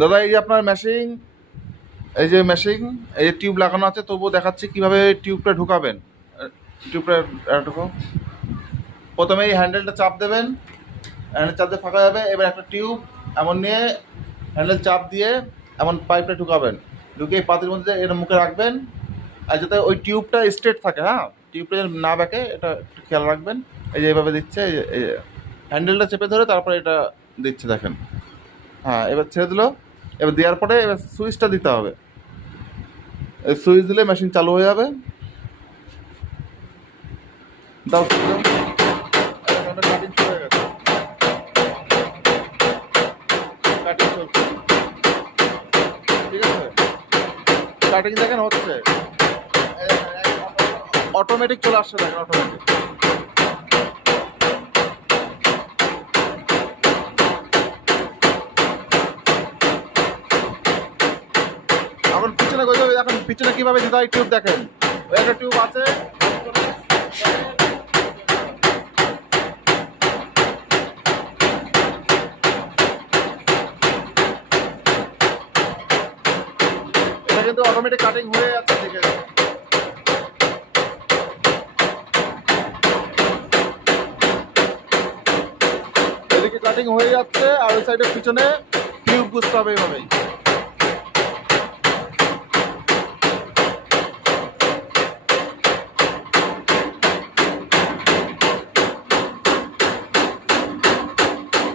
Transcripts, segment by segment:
দাদা এই যে আপনার মেশিং, এই যে মেশিং, এই যে টিউব লাগানো আছে, তবুও দেখাচ্ছি কীভাবে টিউবটা ঢুকাবেন। টিউবটা ঢুকো, প্রথমে এই হ্যান্ডেলটা চাপ দেবেন, হ্যান্ডেল চাপ দিয়ে ফাঁকা যাবে। এবার একটা টিউব এমন নিয়ে হ্যান্ডেল চাপ দিয়ে এমন পাইপটা ঢুকাবেন, ঢুকিয়ে পাতির মধ্যে এর মুখে রাখবেন। আর যাতে ওই টিউবটা স্ট্রেট থাকে, হ্যাঁ, টিউবটা যেন না ব্যাকে, এটা একটু খেয়াল রাখবেন। এই যে এইভাবে দিচ্ছে, এই যে হ্যান্ডেলটা চেপে ধরে তারপরে এটা দিচ্ছে, দেখেন। হ্যাঁ, এবার ছেড়ে দিল। এবার দেওয়ার পরে এবার সুইচটা দিতে হবে। এই সুইচ দিলে মেশিন চালু হয়ে যাবে। দাও সুইচ দাও। কাটিং শুরু হয়ে গেছে, কাটিং চলছে, ঠিক আছে। কাটিং দেখেন হচ্ছে, অটোমেটিক চলে আসছে, দেখেন অটোমেটিক। এখন পিছনে গজবে, এখন পিছনে কিভাবে দিতে হয় টিউব দেখেন। ওই একটা টিউব আছে, এটা কিন্তু অটোমেটিক কাটিং হয়ে যাচ্ছে, ঠিক আছে। এদিকে কাটিং হয়ে যাচ্ছে, আর ওই সাইডের পিছনে টিউব বুঝতে হবে এইভাবেই।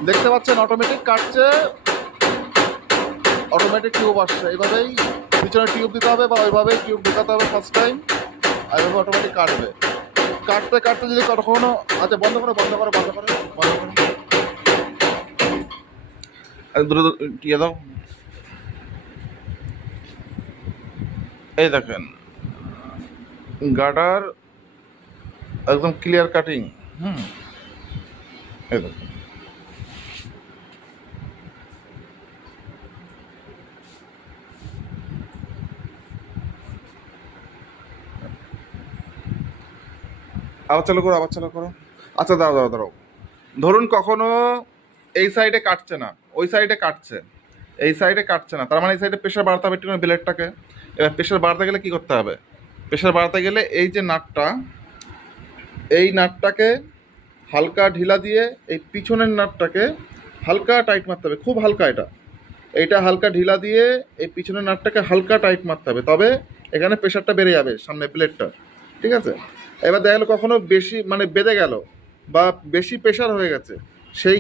দেখতে পাচ্ছেন অটোমেটিক কাটছে, অটোমেটিক টিউব আসছে। এইভাবেই পিছনে টিউব দিতে হবে, বা ওইভাবেই টিউব ঢুকাতে হবে ফার্স্ট টাইম, আর এইভাবে অটোমেটিক কাটবে। কাটতে কাটতে যদি কখনো, আচ্ছা বন্ধ করো বন্ধ করো বন্ধ করো বন্ধ করো, দ্রুত ইয়ে দাও। এই দেখেন গার্ডার একদম ক্লিয়ার কাটিং। এই দেখেন, আবার চালু করো, আবার চালু করো। আচ্ছা দাও দাও দাও। ধরুন কখনো এই সাইডে কাটছে না, ওই সাইডে কাটছে, এই সাইডে কাটছে না, তার মানে এই সাইডে প্রেশার বাড়াতে হবে একটু ব্লেডটাকে। এবার প্রেশার বাড়াতে গেলে কী করতে হবে? প্রেশার বাড়াতে গেলে এই যে নাটটা, এই নাটটাকে হালকা ঢিলা দিয়ে এই পিছনের নাটটাকে হালকা টাইট মারতে হবে, খুব হালকা। এইটা হালকা ঢিলা দিয়ে এই পিছনের নাটটাকে হালকা টাইট মারতে হবে, তবে এখানে প্রেশারটা বেড়ে যাবে সামনে প্লেটটা, ঠিক আছে। এবার দেখা গেলো কখনো বেশি মানে বেঁধে গেল বা বেশি প্রেশার হয়ে গেছে, সেই